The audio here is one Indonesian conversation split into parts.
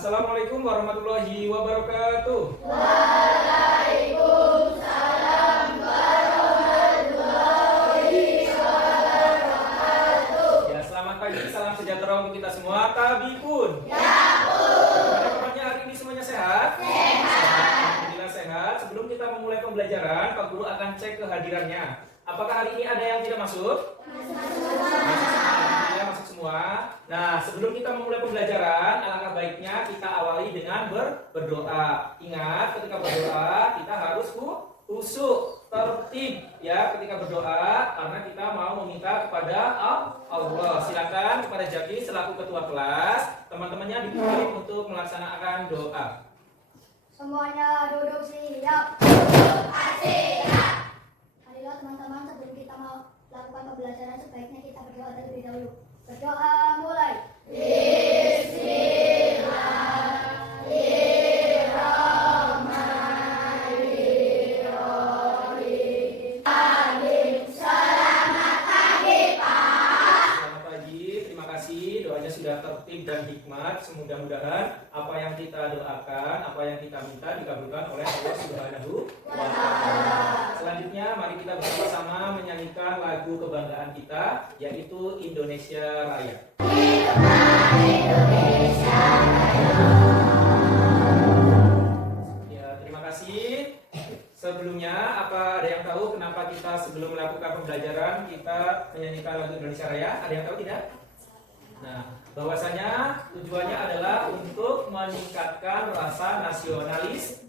Assalamualaikum warahmatullahi wabarakatuh. Waalaikumsalam warahmatullahi wabarakatuh. Ya, selamat pagi, salam sejahtera untuk kita semua. Tabikun. Ya, Bu. Kabarnya hari ini semuanya sehat? Sehat. Alhamdulillah sehat. Sebelum kita memulai pembelajaran, Pak Guru akan cek kehadirannya. Apakah hari ini ada yang tidak masuk? Alhamdulillah masuk semua. Nah, sebelum kita memulai pembelajaran, alangkah baiknya kita awali dengan berdoa. Ingat, ketika berdoa kita harus khusyuk, tertib ya ketika berdoa, karena kita mau meminta kepada Allah. Silakan kepada Jaki selaku ketua kelas, teman-temannya dipimpin untuk melaksanakan doa. Semuanya duduk siap. Siap. Marilah teman-teman, sebelum kita mau lakukan pembelajaran sebaiknya kita berdoa terlebih dahulu. Berdoa mulai. Bismillahirrahmanirrahim. Amin. Selamat pagi, Pak. Selamat pagi, terima kasih. Doanya sudah tertib dan hikmat. Mudah-mudahan apa yang kita doakan, apa yang kita minta dikabulkan oleh Allah Subhanahu wa Ta'ala. Selanjutnya, mari kita bersama-sama menyanyikan lagu kebanggaan kita, yaitu Indonesia Raya. Ya, terima kasih. Sebelumnya, apa ada yang tahu kenapa kita sebelum melakukan pembelajaran kita menyanyikan lagu Indonesia Raya? Ada yang tahu tidak? Nah, bahwasanya tujuannya adalah untuk meningkatkan rasa nasionalisme.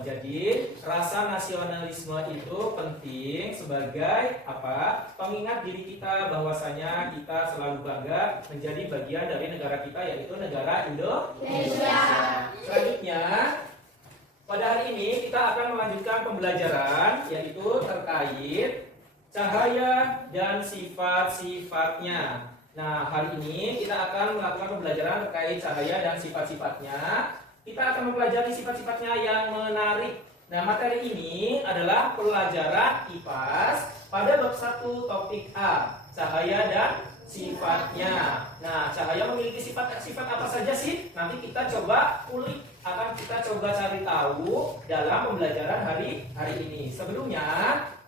Jadi, rasa nasionalisme itu penting sebagai apa? Pengingat diri kita bahwasanya kita selalu bangga menjadi bagian dari negara kita, yaitu negara Indonesia. Selanjutnya, pada hari ini kita akan melanjutkan pembelajaran, yaitu terkait cahaya dan sifat-sifatnya. Nah, hari ini kita akan melakukan pembelajaran terkait cahaya dan sifat-sifatnya. Kita akan mempelajari sifat-sifatnya yang menarik. Nah, materi ini adalah pelajaran IPAS pada bab 1 topik A, cahaya dan sifatnya. Nah, cahaya memiliki sifat apa saja sih? Nanti kita coba kulik, akan kita coba cari tahu dalam pembelajaran hari ini. Sebelumnya,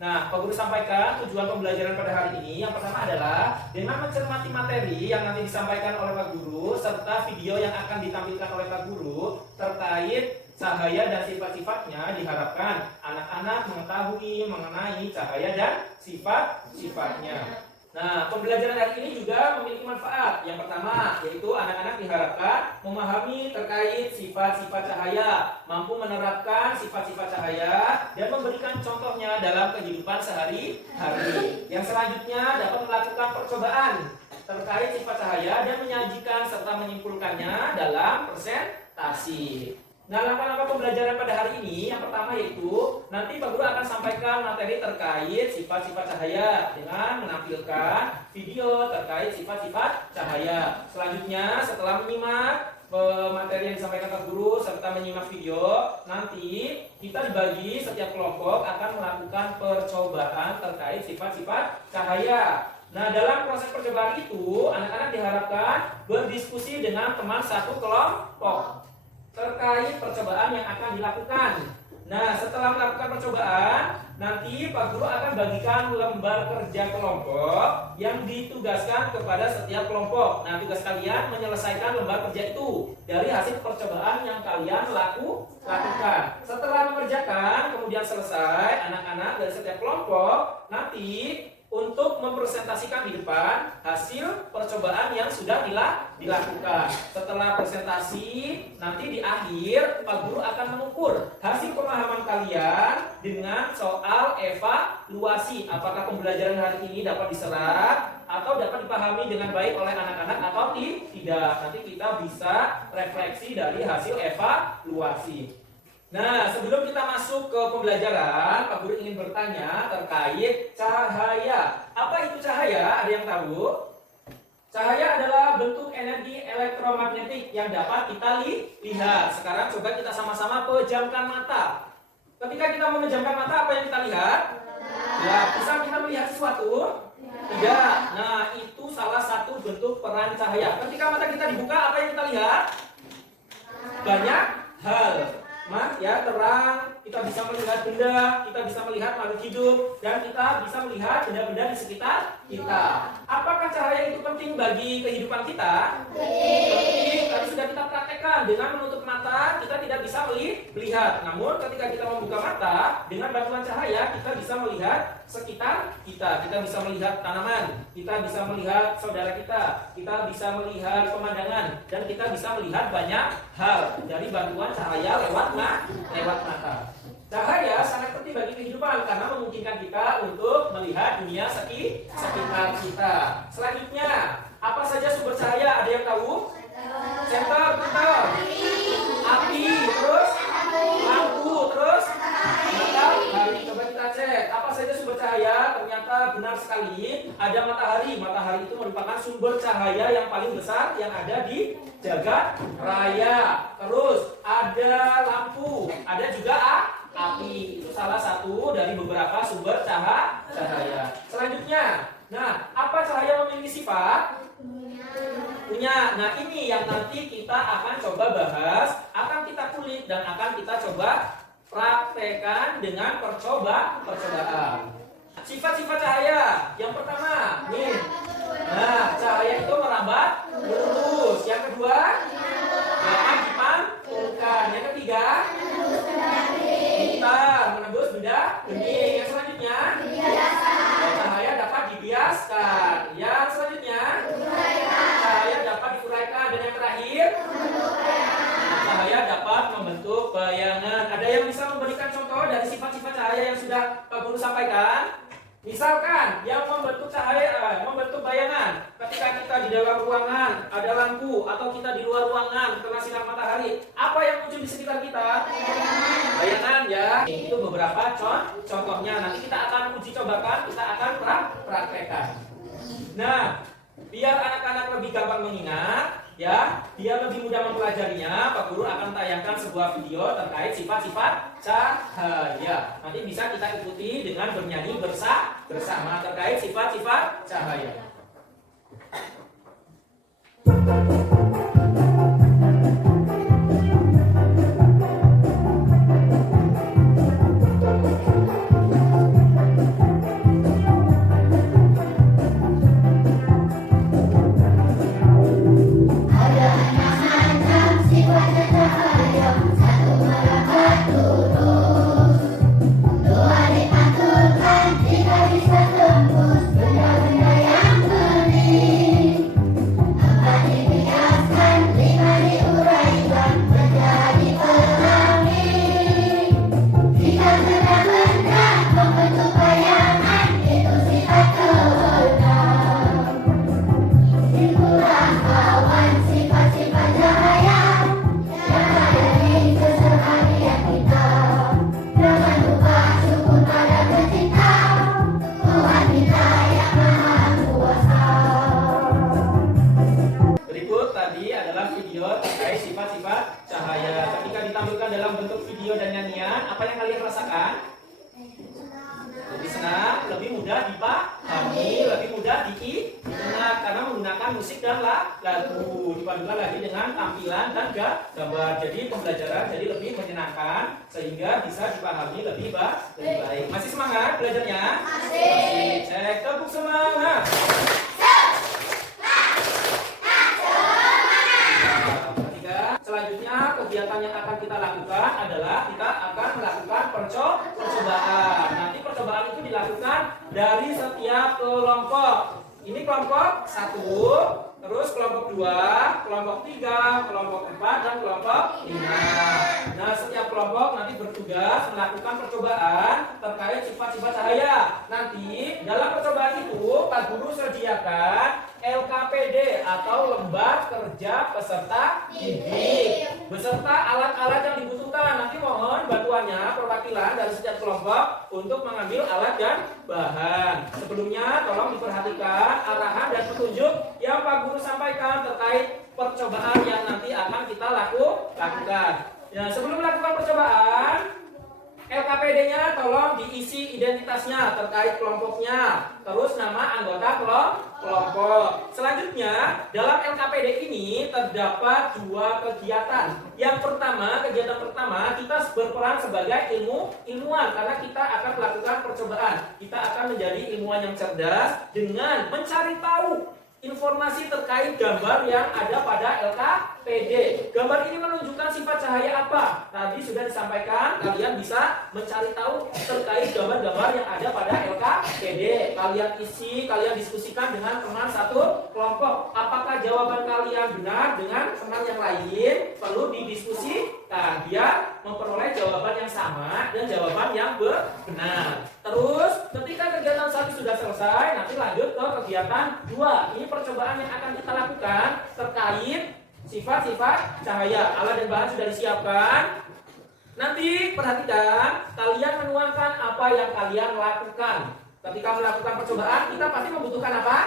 Pak Guru sampaikan tujuan pembelajaran pada hari ini. Yang pertama adalah dengan mencermati materi yang nanti disampaikan oleh Pak Guru serta video yang akan ditampilkan oleh Pak Guru terkait cahaya dan sifat-sifatnya, diharapkan anak-anak mengetahui mengenai cahaya dan sifat-sifatnya. Nah, pembelajaran hari ini juga memiliki manfaat. Yang pertama, yaitu anak-anak diharapkan memahami terkait sifat-sifat cahaya, mampu menerapkan sifat-sifat cahaya, dan memberikan contohnya dalam kehidupan sehari-hari. Yang selanjutnya, dapat melakukan percobaan terkait sifat cahaya dan menyajikan serta menyimpulkannya dalam presentasi. Nah, langkah-langkah pembelajaran pada hari ini, yang pertama yaitu nanti Pak Guru akan sampaikan materi terkait sifat-sifat cahaya dengan menampilkan video terkait sifat-sifat cahaya. Selanjutnya, setelah menyimak materi yang disampaikan Pak Guru serta menyimak video, nanti kita dibagi setiap kelompok akan melakukan percobaan terkait sifat-sifat cahaya. Nah, dalam proses percobaan itu, anak-anak diharapkan berdiskusi dengan teman satu kelompok terkait percobaan yang akan dilakukan. Nah, setelah melakukan percobaan, nanti Pak Guru akan bagikan lembar kerja kelompok yang ditugaskan kepada setiap kelompok. Nah, tugas kalian menyelesaikan lembar kerja itu dari hasil percobaan yang kalian lakukan. Setelah mengerjakan, kemudian selesai, anak-anak dari setiap kelompok nanti untuk mempresentasikan di depan hasil percobaan yang sudah dilakukan. Setelah presentasi, nanti di akhir Pak Guru akan mengukur hasil pemahaman kalian dengan soal evaluasi. Apakah pembelajaran hari ini dapat diserap atau dapat dipahami dengan baik oleh anak-anak atau tidak. Nanti kita bisa refleksi dari hasil evaluasi. Nah, sebelum kita masuk ke pembelajaran, Pak Guru ingin bertanya terkait cahaya. Apa itu cahaya? Ada yang tahu? Cahaya adalah bentuk energi elektromagnetik yang dapat kita lihat. Sekarang coba kita sama-sama pejamkan mata. Ketika kita memejamkan mata, apa yang kita lihat? Ya, bisa kita melihat sesuatu? Tidak. Nah, itu salah satu bentuk peran cahaya. Ketika mata kita dibuka, apa yang kita melihat banyak hal. Ya, terang, kita bisa melihat benda, kita bisa melihat makhluk hidup, dan kita bisa melihat benda-benda di sekitar kita. Apakah cahaya itu penting bagi kehidupan kita? Penting. Tadi sudah kita praktekkan. Dengan menutup mata, kita tidak bisa melihat. Namun, ketika kita membuka mata, dengan bantuan cahaya, kita bisa melihat sekitar kita. Kita bisa melihat tanaman, kita bisa melihat saudara kita bisa melihat pemandangan, dan kita bisa melihat banyak hal dari bantuan cahaya lewat mata. Cahaya sangat penting bagi kehidupan karena memungkinkan kita untuk melihat dunia sekitar kita. Selanjutnya, apa saja sumber cahaya? Ada yang tahu? Center, betul. Api, terus lampu, terus matahari. Coba kita cek apa saja sumber cahaya. Ternyata benar sekali, ada matahari. Matahari itu merupakan sumber cahaya yang paling besar yang ada di jagat raya. Terus ada lampu, ada juga api. Itu salah satu dari beberapa sumber cahaya. Selanjutnya, apa cahaya memiliki sifat? Punya. Nah, ini yang nanti kita akan coba bahas, akan kita kulik dan akan kita coba praktekkan dengan percobaan. Sifat-sifat cahaya. Yang pertama, nih. Cahaya itu merambat lurus. Yang kedua, dapat dipantulkan. Yang ketiga, hitam, menembus benda bening. Yang selanjutnya, cahaya dapat dibiaskan. Yang selanjutnya, cahaya dapat diuraikan. Dan yang terakhir, cahaya dapat membentuk bayangan. Ada yang bisa memberikan contoh dari sifat-sifat cahaya yang sudah Pak Guru sampaikan? Misalkan yang membentuk cahaya, membentuk bayangan. Ketika kita di dalam ruangan ada lampu, atau kita di luar ruangan kena sinar matahari, apa yang muncul di sekitar kita? Bayangan, ya. Itu beberapa contohnya. Nanti kita akan uji cobakan, kita akan praktekkan. Nah, biar anak-anak lebih gampang mengingat, ya, biar lebih mudah mempelajarinya, Pak Guru akan tayangkan sebuah video terkait sifat-sifat cahaya. Nanti bisa kita ikuti dengan bernyanyi bersama terkait sifat-sifat cahaya. Lagu dipadukan lagi dengan tampilan dan gambar. Jadi pembelajaran jadi lebih menyenangkan sehingga bisa dipahami lebih baik. Masih semangat belajarnya? Masih. Cek tepuk semangat. Selanjutnya kegiatan yang akan kita lakukan adalah kita akan melakukan percobaan. Nanti percobaan itu dilakukan dari setiap kelompok. Ini kelompok 1, terus kelompok 2, kelompok 3, kelompok 4, dan kelompok 5. Nah, setiap kelompok nanti bertugas melakukan percobaan terkait sifat-sifat cahaya. Nanti dalam percobaan itu Pak Guru sediakan LKPD atau lembar kerja peserta didik beserta alat-alat yang dibutuhkan. Nanti mohon bantuannya perwakilan dari setiap kelompok untuk mengambil alat dan bahan. Sebelumnya tolong diperhatikan arahan dan petunjuk yang Pak Guru sampaikan terkait percobaan yang nanti akan kita lakukan. Ya, sebelum melakukan percobaan, LKPD-nya tolong diisi identitasnya terkait kelompoknya, terus nama anggota kelompok. Selanjutnya, dalam LKPD ini terdapat dua kegiatan. Yang pertama, kegiatan pertama kita berperan sebagai ilmuwan karena kita akan melakukan percobaan. Kita akan menjadi ilmuwan yang cerdas dengan mencari tahu informasi terkait gambar yang ada pada LKPD. Gambar ini menunjukkan sifat cahaya apa? Tadi sudah disampaikan, kalian bisa mencari tahu terkait gambar-gambar yang ada pada LKPD. Kalian isi, kalian diskusikan dengan teman satu kelompok. Apakah jawaban kalian benar dengan teman yang lain? Perlu didiskusikan biar memperoleh jawaban yang sama dan jawaban yang benar. Terus, ketika kegiatan 1 sudah selesai, nanti lanjut ke kegiatan 2. Ini percobaan yang akan kita lakukan terkait sifat-sifat cahaya. Alat dan bahan sudah disiapkan. Nanti perhatikan, kalian menuangkan apa yang kalian lakukan. Ketika melakukan percobaan, kita pasti membutuhkan apa?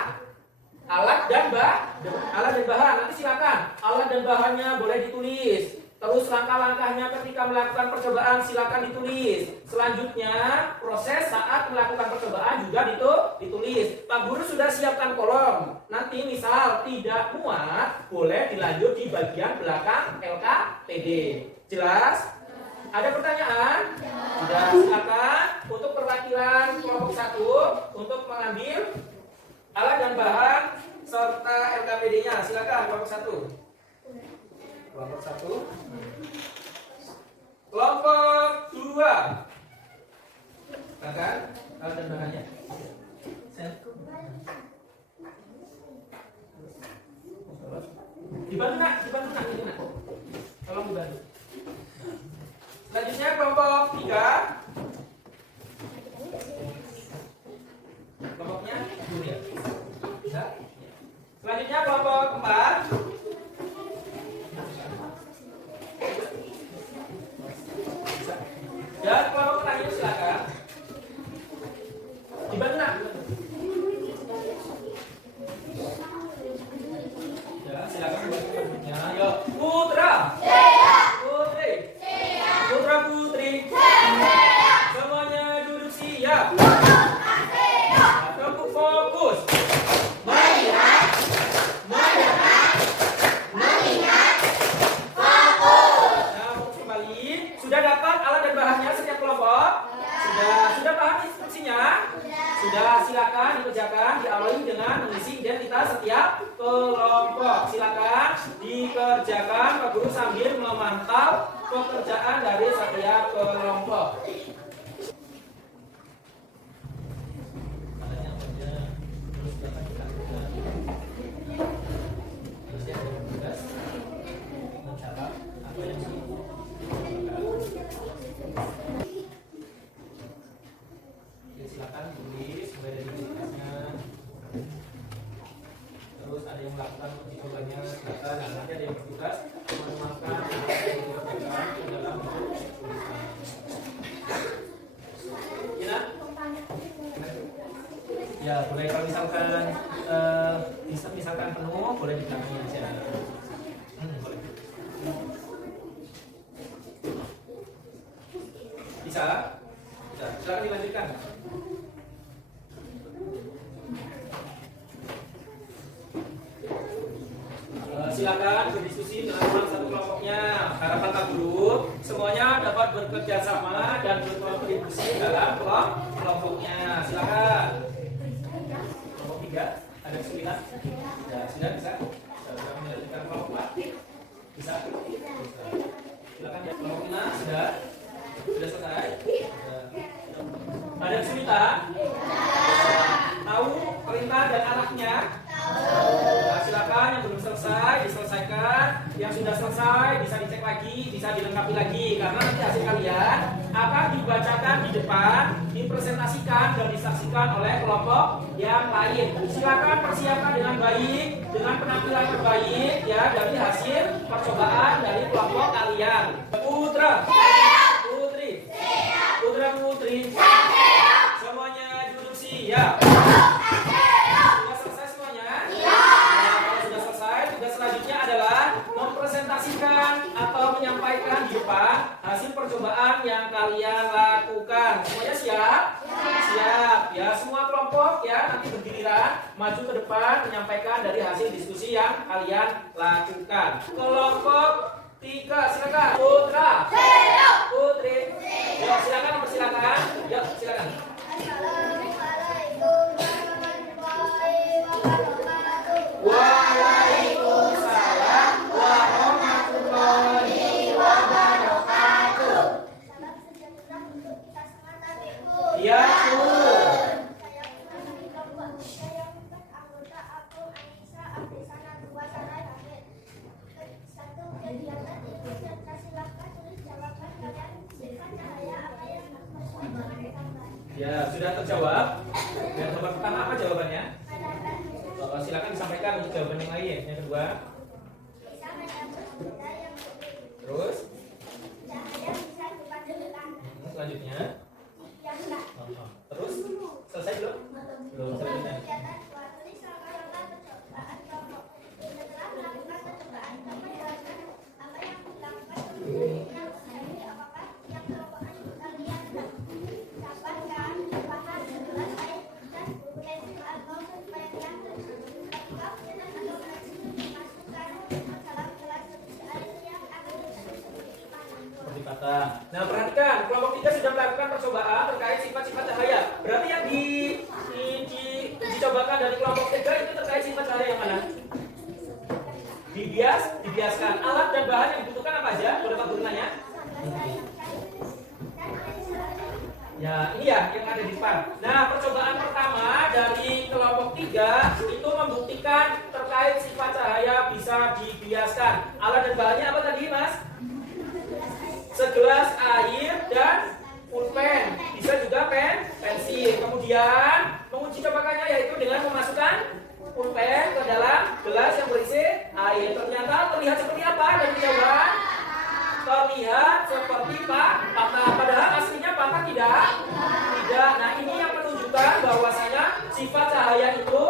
Alat dan bahan. Nanti silakan, alat dan bahannya boleh ditulis. Terus langkah-langkahnya ketika melakukan percobaan silakan ditulis. Selanjutnya proses saat melakukan percobaan juga ditulis. Pak Guru sudah siapkan kolom. Nanti misal tidak muat boleh dilanjut di bagian belakang LKPD. Jelas? Ada pertanyaan? Sudah, silakan untuk perwakilan kelompok 1 untuk mengambil alat dan bahan serta LKPD-nya. Silakan kelompok 1. Kelompok 1. Kelompok 2. Silakan alat dan bahannya. Dibantu nak, ini nak. Tolong dibantu. Selanjutnya kelompok 3. Kelompoknya dulu ya. Bisa? Selanjutnya kelompok 4. Dan kelompok terakhir silakan. Dibantu nak. Ya, silakan selanjutnya. Ayo, Putra. Putri. Putra Putri. Semuanya duduk siap. Cukup fokus. Mengingat. Nah, fokus kembali. Sudah dapat alat dan bahannya setiap kelompok? Sudah paham instruksinya? Sudah, silakan dikerjakan. Diawali dengan mengisi identitas setiap kelompok. Silakan dikerjakan Pak Guru sambil memantau pekerjaan dari setiap kelompok. Silakan tulis mulai dari tulisnya. Terus ada yang melakukan uji cobanya, silakan. Nah, nanti ada yang bertugas menuangkan apa yang dikerjakan ke dalam tulisan. Ya, ya boleh kalau misalkan penuh boleh ditangani aja. Boleh. Bisa? Bisa. Silakan dilanjutkan. Silakan berdiskusi dengan teman satu kelompoknya. Harapan Pak Guru semuanya dapat bekerja sama dan berkontribusi dalam kelompoknya. Silakan. Kelompok 3 ada kesulitan? Ya, sudah bisa. Sudah menyelesaikan kelompok 4? Bisa. Silakan ya. Kelompok 5 sudah selesai. Ada kesulitan? Tahu perintah dan arahnya? Nah, silakan yang belum selesai diselesaikan, yang sudah selesai bisa dicek lagi, bisa dilengkapi lagi karena nanti hasil kalian akan dibacakan di depan, dipresentasikan dan disaksikan oleh kelompok yang lain. Silakan persiapkan dengan baik, dengan penampilan terbaik ya dari hasil percobaan dari kelompok kalian. Putra, Putri, Putra Putri, semuanya duduk siap. Atau menyampaikan di depan hasil percobaan yang kalian lakukan. Semuanya siap? Siap. Ya, semua kelompok ya nanti bergiliran maju ke depan lakukan. Kelompok 3 silakan. Putra. Putri. Yuk silakan mempersilakan. Yuk silakan. Assalamualaikum warahmatullahi wabarakatuh. Waalaikumsalam warahmatullahi wabarakatuh. Salam sejahtera untuk kita semua tabiku. Ya, Bu. Saya bukan anggota aku Anissa Abdisana 2 Sarai Hamid. Satu kegiatan itu silakan tulis jawaban kalian. Sifat cahaya apa yang Ya, sudah terjawab. Yang nomor pertama apa jawabannya? Oh, silakan disampaikan untuk jawaban yang lain. Yang kedua, bisa menyambut benda yang berbeda. terus Cahaya bisa dipanjangkan. selanjutnya. Yang enggak. Terus selesai belum? Belum selanjutnya. Kegiatan buat tulis langkah-langkah percobaan kelompok. Setelah melakukan percobaan, kamu jelaskan apa yang dilakukan kemudian apakah yang kelompok kalian dapatkan bahan segelas air dan pensil atau pulpen yang ketika pencetak atau dimasukkan ke dalam gelas air yang akan seperti mana. Seperti kata. Nah, perhatikan, kelompok 3 sudah melakukan percobaan terkait sifat-sifat cahaya. Berarti yang dicobakan dari kelompok 3 itu terkait sifat cahaya yang mana? Dibiaskan. Alat dan bahan yang dibutuhkan apa aja? Boleh Pak Guru nanya? Ya, ini ya yang ada di depan. Nah, percobaan pertama dari kelompok 3 itu membuktikan terkait sifat cahaya bisa dibiaskan. Alat dan bahannya apa tadi, Mas? Segelas air dan pulpen. Bisa juga pensil. Kemudian menguji cobakannya yaitu dengan memasukkan pulpen ke dalam gelas yang berisi air. Ternyata terlihat seperti apa dari jawaban? Terlihat seperti patah. Padahal aslinya patah tidak. Nah, ini yang menunjukkan bahwasanya sifat cahaya itu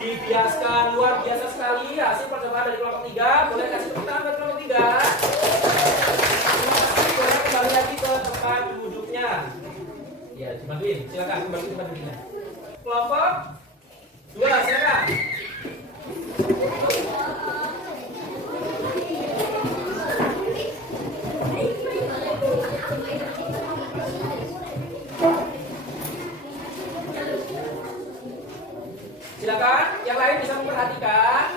dibiaskan. Luar biasa sekali hasil percobaan dari kelompok 3. Boleh kasih tepuk tangan buat kelompok 3. Boleh kembali lagi ke tempat duduknya. Ya, dibantuin. Silakan kembali ke tempat duduknya. Kelompok 2 silakan. Silakan, yang lain bisa memperhatikan.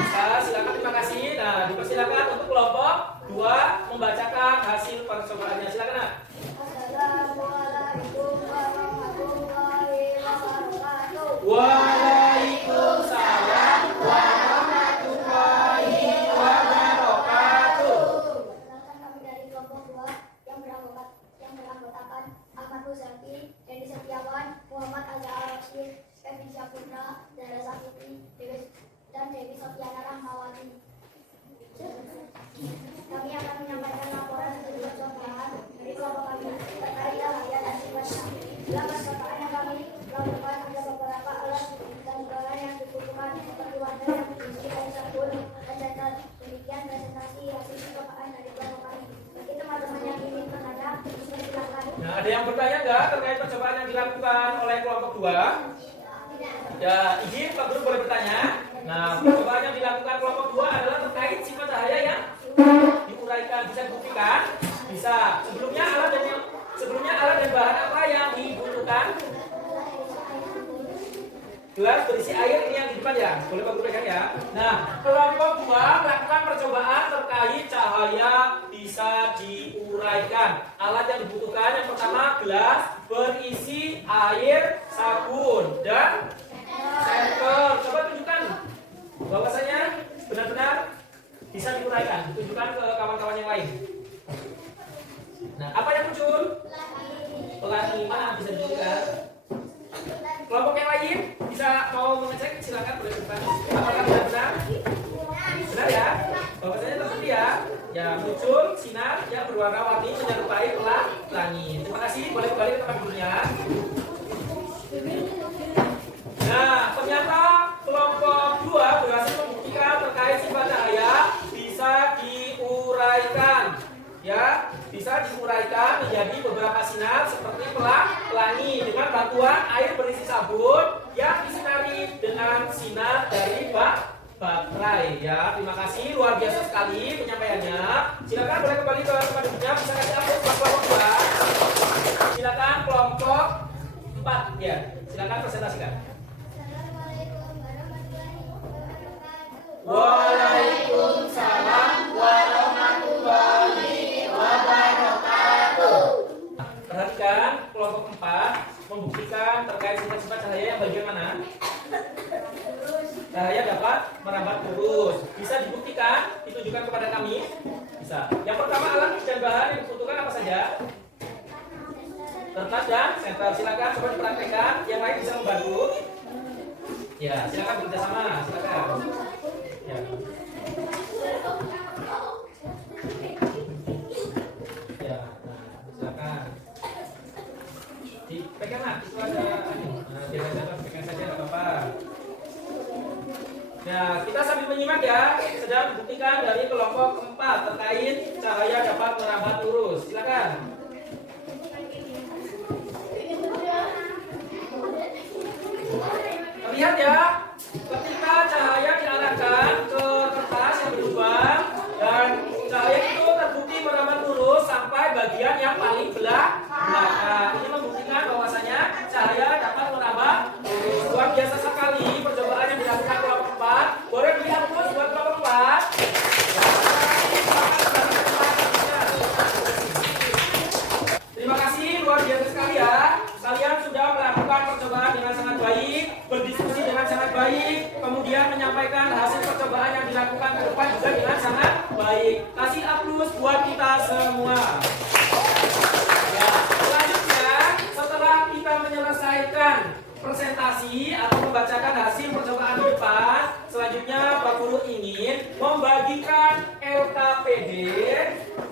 Bisa, silakan, terima kasih. Nah, dipersilakan untuk kelompok 2 membacakan hasil percobaannya. Silakan, Nak. Assalamualaikum warahmatullahi wabarakatuh. Waalaikumsalam warahmatullahi wabarakatuh. Perkenalkan kami dari kelompok 2 yang beranggotakan Ahmad Huzaki, Dendi Setiawan, Muhammad Azhar Rashid, Kevin Syafurna, Zahra Sakiti, dan Dewi Sofiana Rahmawati. Kami akan menyampaikan laporan hasil percobaan dari kelompok kami terkait cahaya dan sifatnya. Dalam percobaan yang kami lakukan ada beberapa alat dan bahan yang dibutuhkan seperti wadah yang berisi air sabun dan catat. Demikian presentasi hasil percobaan dari kelompok kami. Bagi teman-teman yang ingin bertanya, silakan. Nah, ada yang bertanya nggak terkait percobaan yang dilakukan oleh kelompok 2? Ya, izin Pak Guru boleh bertanya. Nah, percobaan yang dilakukan kelompok 2 adalah terkait sifat cahaya yang diuraikan. Bisa dibuktikan? Bisa. Sebelumnya alat dan bahan apa yang dibutuhkan? Gelas berisi air, ini yang di depan ya. Boleh Pak Guru pegang ya. Nah, kelompok 2 melakukan percobaan terkait cahaya bisa diuraikan. Alat yang dibutuhkan yang pertama gelas berisi air, sabun dan sampel. Coba tunjukkan bahwasanya benar-benar bisa diuraikan. Tunjukkan ke kawan-kawan yang lain. Nah, apa yang muncul? Pelangi. Mana bisa ditunjukkan? Kelompok yang lain bisa mau mengecek, silakan boleh depan. Apakah benar-benar? Benar ya? Bahwasanya terbukti ya. Ya, muncul sinar yang berwarna-warni menyerupai pelangi. Terima kasih. Boleh kembali ke tempat duduknya. Nah, ternyata kelompok 2 berhasil membuktikan terkait sifat cahaya bisa diuraikan. luar biasa sekali penyampaiannya. Silakan boleh kembali ke tempat duduknya. Bisa kasih upload buat kelompok 2. Silakan kelompok 4 ya. Silakan presentasikan. Assalamualaikum warahmatullahi wabarakatuh. Waalaikumsalam warahmatullahi wabarakatuh. Perhatikan kelompok 4 membuktikan terkait sifat-sifat cahaya yang bagian mana? Cahaya dapat merambat lurus. Bisa dibuktikan? Ditunjukkan kepada kami? Bisa. Yang pertama, alat dan bahan yang dibutuhkan apa saja? Kertas dan senter. Silakan coba dipraktekkan. Yang lain bisa membantu. Ya, silakan bekerja sama. Silakan. Ya. Ya, nah, silakan. Dipegang lah, itu ada. Nah, jangan pegang saja, nggak apa-apa. Nah, kita sambil menyimak ya, sedang membuktikan dari kelompok 4 terkait cahaya dapat merambat lurus. Silakan. Lihat ya, ketika cahaya diarahkan ke kertas yang berlubang dan cahaya itu terbukti merambat lurus sampai bagian yang paling belakang. Ini membuktikan bahwasanya cahaya dapat merambat lurus. Luar biasa sekali percobaan yang dilakukan kelompok 4. Boleh dilihat terus buat kelompok 4. Terima kasih, luar biasa sekali ya. Kalian sudah melakukan percobaan dengan sangat baik, berdiskusi dengan sangat baik, kemudian menyampaikan hasil percobaan yang dilakukan ke depan juga dengan sangat baik. Kasih aplaus buat kita semua. Ya, selanjutnya setelah kita menyelesaikan presentasi atau membacakan hasil percobaan di depan, selanjutnya Pak Guru ingin membagikan LKPD.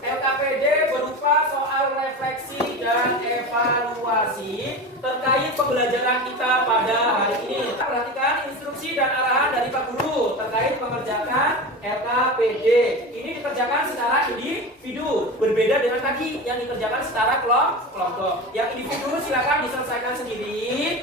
LKPD berupa soal refleksi dan evaluasi terkait pembelajaran kita pada hari ini. Perhatikan instruksi dan arahan dari Pak Guru terkait mengerjakan LKPD. Ini dikerjakan secara individu, berbeda dengan tadi yang dikerjakan secara kelompok. Yang individu silakan diselesaikan sendiri.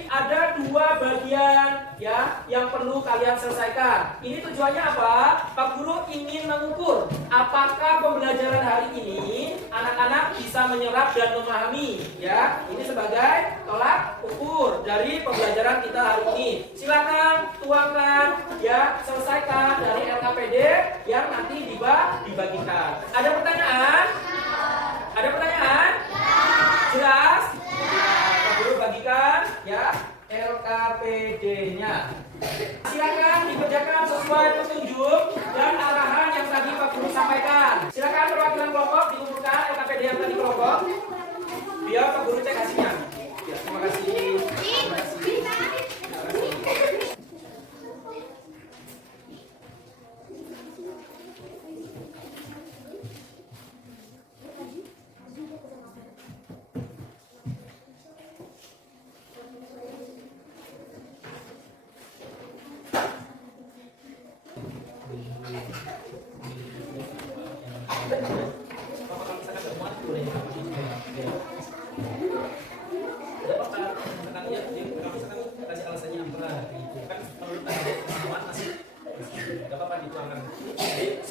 Ada 2 bagian ya yang perlu kalian selesaikan. Ini tujuannya apa? Pak Guru ingin mengukur apakah pembelajaran hari ini anak-anak bisa menyerap dan memahami ya. Ini sebagai tolak ukur dari pembelajaran kita hari ini. Silakan tuangkan ya, selesaikan dari LKPD yang nanti dibagikan. Ada pertanyaan? Ada pertanyaan? Jelas? Pak Guru bagikan ya LKPD-nya. Silakan dikerjakan sesuai petunjuk dan arahan yang tadi Pak Guru sampaikan. Silakan perwakilan kelompok dikumpulkan LKPD yang tadi kelompok. Biar Pak Guru cek hasilnya. Ya, terima kasih. Terima kasih. Terima kasih.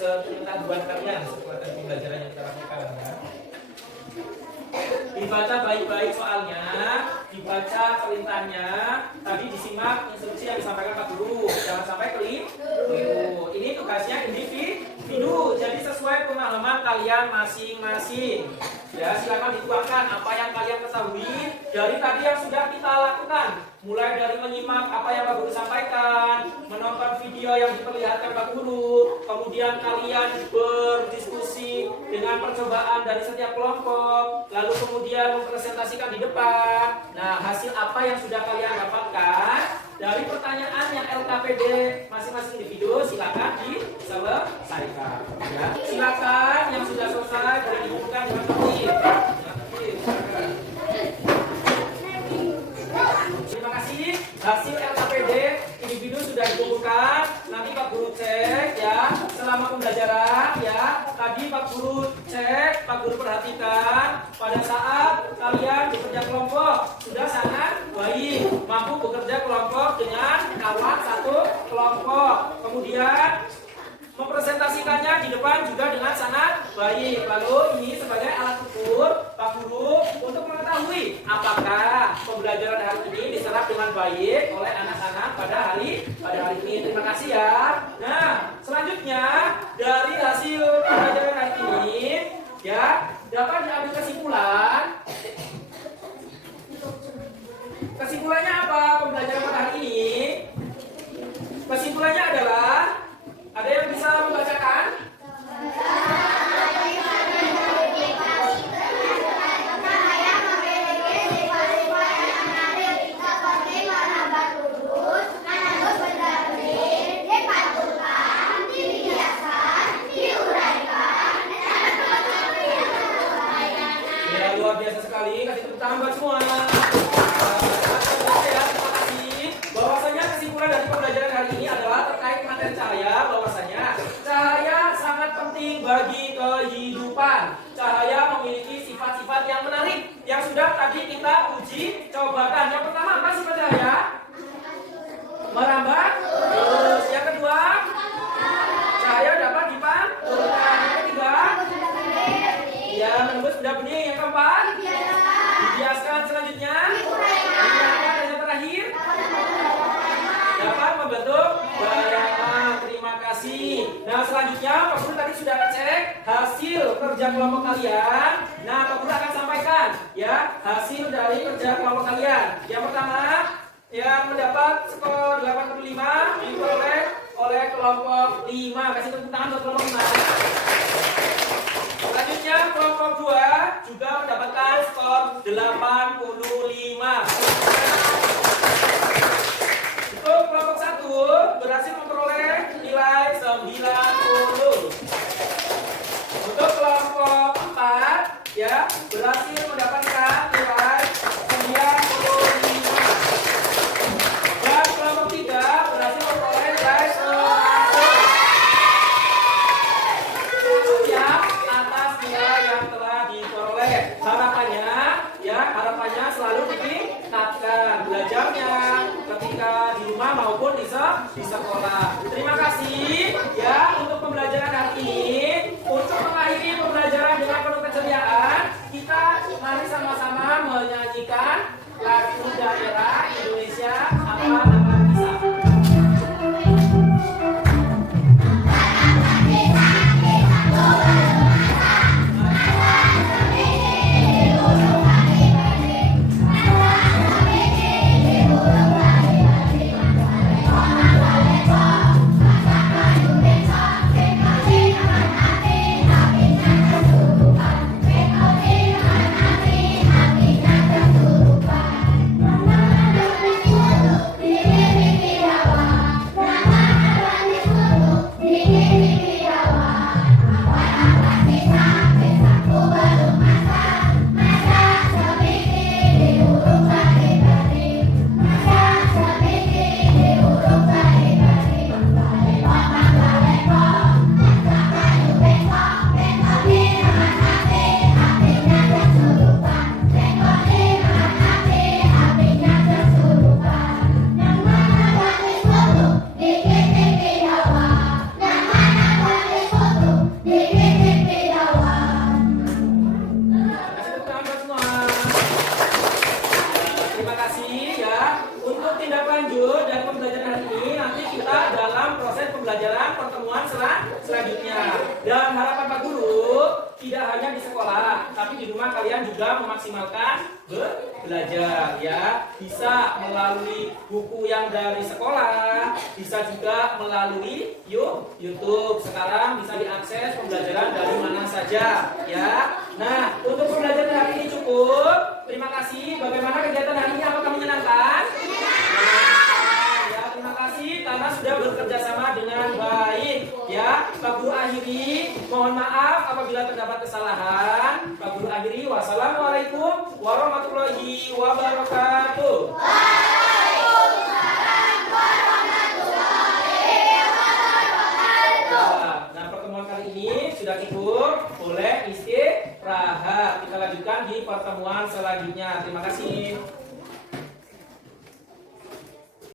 Pengetahuan kalian setelah pembelajaran yang kita lakukan ya. Dibaca baik-baik soalnya, dibaca perintahnya, tadi disimak instruksi yang disampaikan Pak Guru, jangan sampai keliru. Ini tugasnya individu, jadi sesuai pemahaman kalian masing-masing. Ya, silakan dituangkan apa yang kalian ketahui dari tadi yang sudah kita lakukan. Mulai dari menyimak apa yang Pak Guru sampaikan, menonton video yang diperlihatkan Pak Guru, kemudian kalian berdiskusi dengan percobaan dari setiap kelompok, lalu kemudian mempresentasikan di depan. Nah, hasil apa yang sudah kalian dapatkan dari pertanyaan yang LKPD masing-masing individu, silakan diselesaikan. Ya. Silakan yang sudah selesai boleh dikumpulkan dengan tertib. Terima kasih. Hasil LKPD individu sudah dikumpulkan. Nanti Pak Guru cek ya selama pembelajaran ya. Tadi Pak Guru cek, Pak Guru perhatikan pada saat kalian bekerja kelompok sudah sangat baik, mampu bekerja kelompok dengan kawan satu kelompok. Kemudian mempresentasikannya Baik, lalu ini sebagai alat ukur Pak Guru untuk mengetahui apakah pembelajaran hari ini diserap dengan baik oleh anak-anak pada hari ini. Terima kasih ya. Nah, selanjutnya dari hasil pembelajaran hari ini ya dapat diambil kesimpulan. Kesimpulannya apa pembelajaran pada hari ini? Kesimpulannya adalah ada yang bisa membacakan? Ya, luar biasa sekali. Kasih tepuk tangan buat semua. Bahwasanya kesimpulan dari pembelajaran hari ini adalah terkait materi cahaya, bahwasanya cahaya sangat penting bagi kehidupan. Cahaya memiliki sifat-sifat yang menarik yang sudah tadi kita uji cobakan. Yang pertama apa sifat cahaya? Merambat. Terus yang kedua, cahaya dapat dipantulkan. Yang ketiga, ya menembus benda bening. Yang keempat, dibiaskan. Selanjutnya, dan yang terakhir, dapat membentuk bayangan. Terima kasih. Nah, selanjutnya Pak Guru tadi sudah cek hasil kerja kelompok kalian. Nah, Pak Guru akan sampaikan ya hasil dari kerja kelompok kalian. Yang pertama, yang mendapat skor 85 diperoleh oleh kelompok 5. Kasih tepuk tangan untuk kelompok 5. Selanjutnya kelompok 2 juga mendapatkan skor 85. Untuk kelompok 1 berhasil memperoleh nilai 90. Untuk kelompok 4 ya berhasil mendapatkan nilai 95. Dan kelompok 3 berhasil memperoleh nilai 100 ya atas nilai yang telah diperoleh. Harapannya selalu ditingkatkan belajarnya ketika di rumah maupun di sekolah. Terima kasih ya untuk pembelajaran hari ini. Untuk mengakhiri pembelajaran dengan penuh keceriaan, kita mari sama-sama menyanyikan lagu daerah Indonesia apa nama bisa. Selanjutnya, dan harapan Pak Guru tidak hanya di sekolah, tapi di rumah kalian juga memaksimalkan belajar ya. Bisa melalui buku yang dari sekolah, bisa juga melalui YouTube. Sekarang bisa diakses pembelajaran dari mana saja ya. Nah, untuk pembelajaran hari ini cukup. Terima kasih. Bagaimana kegiatan hari ini? Apakah menyenangkan? Terima kasih karena sudah bekerja sama dengan baik ya. Pak Guru akhiri, mohon maaf apabila terdapat kesalahan. Pak Guru akhiri, wassalamualaikum warahmatullahi wabarakatuh. Waalaikumsalam warahmatullahi wabarakatuh. Nah, pertemuan kali ini sudah cukup, boleh istirahat. Kita lanjutkan di pertemuan selanjutnya. Terima kasih.